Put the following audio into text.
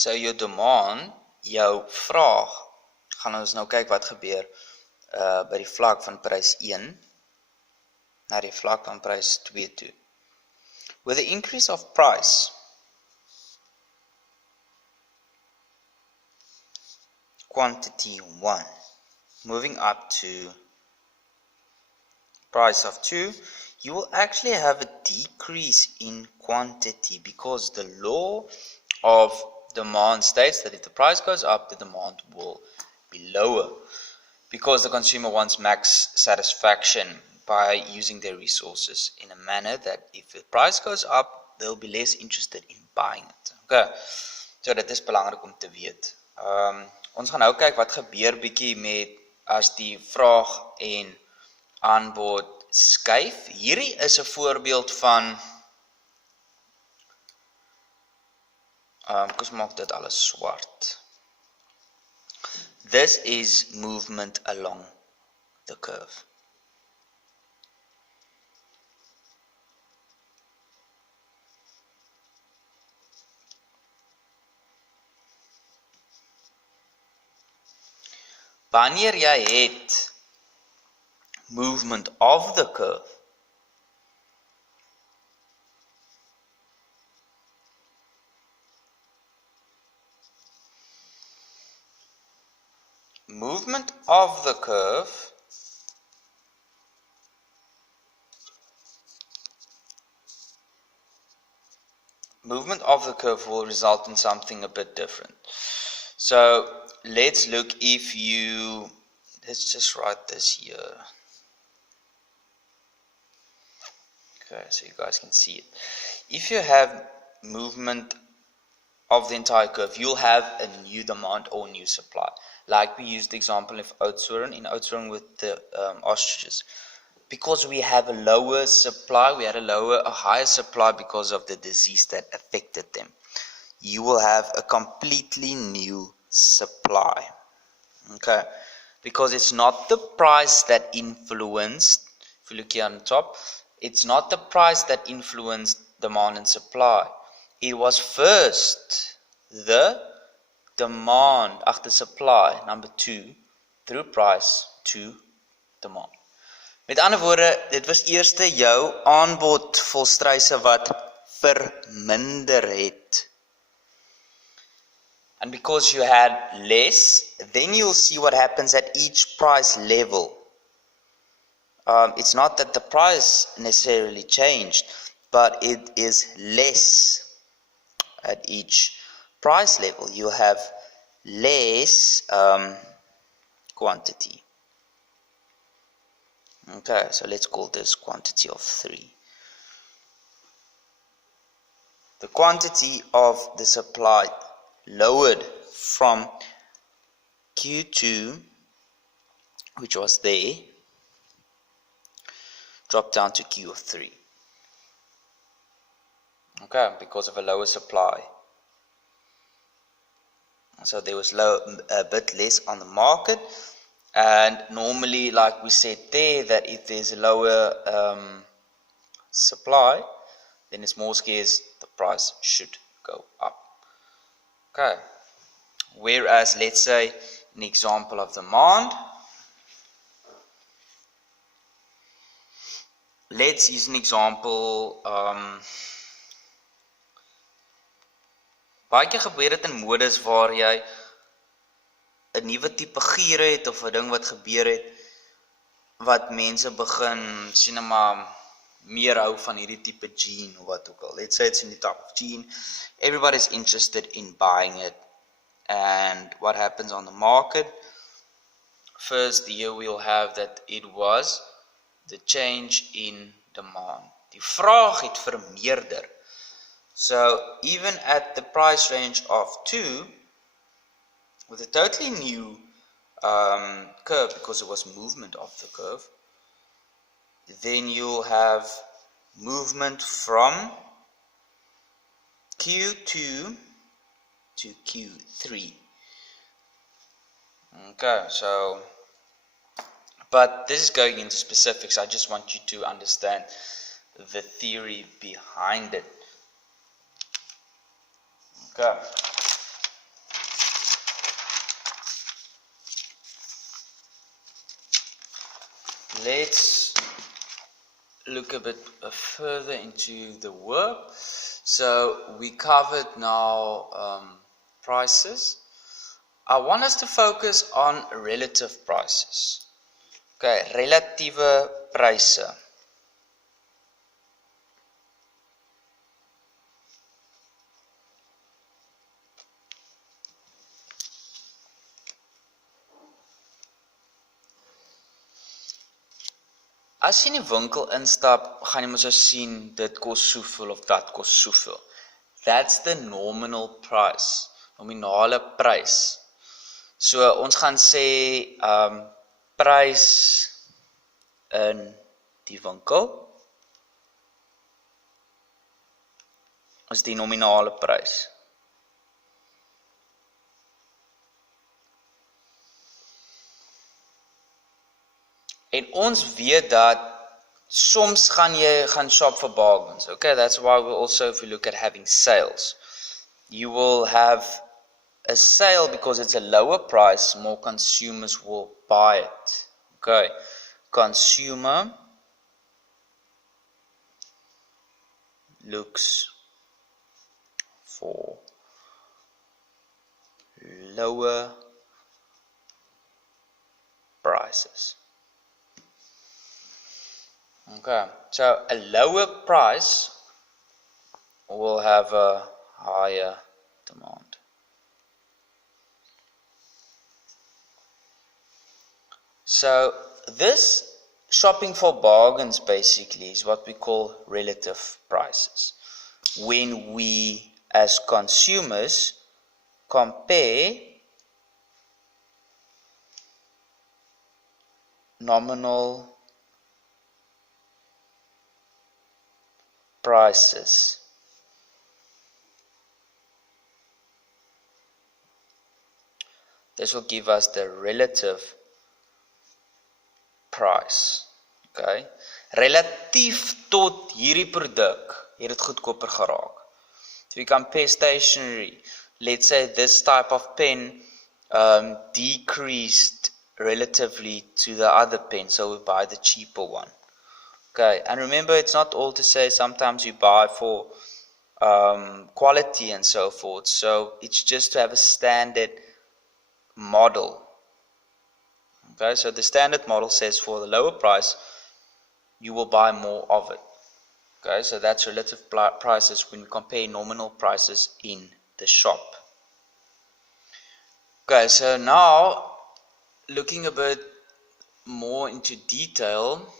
So jou demand, jou vraag, gaan ons nou kyk wat gebeur by die vlak van prys 1 na die vlak van prys 2 toe. With the increase of price, quantity 1, moving up to price of 2, you will actually have a decrease in quantity because the law of demand states that if the price goes up, the demand will be lower because the consumer wants max satisfaction by using their resources in a manner that if the price goes up, they'll be less interested in buying it. Okay, so dit is belangrik om te weet. Ons gaan nou kyk wat gebeur bietjie met as die vraag en aanbod skuif. Hierdie is 'n voorbeeld van kom ons maak dit alles swart. This is movement along the curve. Wanneer jy het movement of the curve, movement of the curve will result in something a bit different. So let's look if you, let's just write this here. Okay, so you guys can see it. If you have movement of the entire curve, you'll have a new demand or new supply. Like we used the example of Oudtshoorn with the ostriches. Because we have a lower supply, we had a higher supply because of the disease that affected them. You will have a completely new supply. Okay, because it's not the price that influenced, if you look here on the top, it's not the price that influenced demand and supply. It was first the demand after supply, number 2, through price to demand. Met ander woorde, dit was eers jou aanbod volstryse wat verminder het. And because you had less, then you'll see what happens at each price level. It's not that the price necessarily changed, but it is less at each price level. You have less quantity. Okay, so let's call this quantity of 3. The quantity of the supply lowered from Q2, which was there, dropped down to Q of 3. Okay, because of a lower supply. So there was a bit less on the market, and normally, like we said there, that if there's a lower supply, then it's more scarce, the price should go up. Okay, whereas let's say an example of demand, let's use an example. Baie keer gebeur dit in modes waar jy 'n nuwe tipe gier het of 'n ding wat gebeur het wat mense begin sien maar meer hou van hierdie tipe jean of wat ook al. Let's say it's in the type of jean. Everybody's interested in buying it. And what happens on the market? First, here we'll have that it was the change in demand. Die vraag het vermeerder. So even at the price range of 2, with a totally new curve, because it was movement of the curve, then you'll have movement from Q2 to Q3. Okay, so, but this is going into specifics. I just want you to understand the theory behind it. Okay. let's look a bit further into the work. So we covered now prices. I want us to focus on relative prices. Okay, relatiewe pryse. As jy in die winkel instap, gaan jy mos nou sien dit kos soveel of dat kos soveel. That's the nominal price, nominale prys. So ons gaan sê prys in die winkel is die nominale prys. En ons weet dat soms gaan jy shop for bargains. Okay, that's why we also, if you look at having sales, you will have a sale because it's a lower price, more consumers will buy it. Okay, consumer looks for lower prices. Okay, so a lower price will have a higher demand. So this shopping for bargains basically is what we call relative prices. When we as consumers compare nominal prices this will give us the relative price. Okay, relatief tot hierdie produk het dit goedkoper geraak. If we compare stationery, let's say this type of pen decreased relatively to the other pen, so we buy the cheaper one. Okay, and remember, it's not all to say sometimes you buy for quality and so forth. So it's just to have a standard model. Okay, so the standard model says for the lower price, you will buy more of it. Okay, so that's relative prices when we compare nominal prices in the shop. Okay, so now looking a bit more into detail,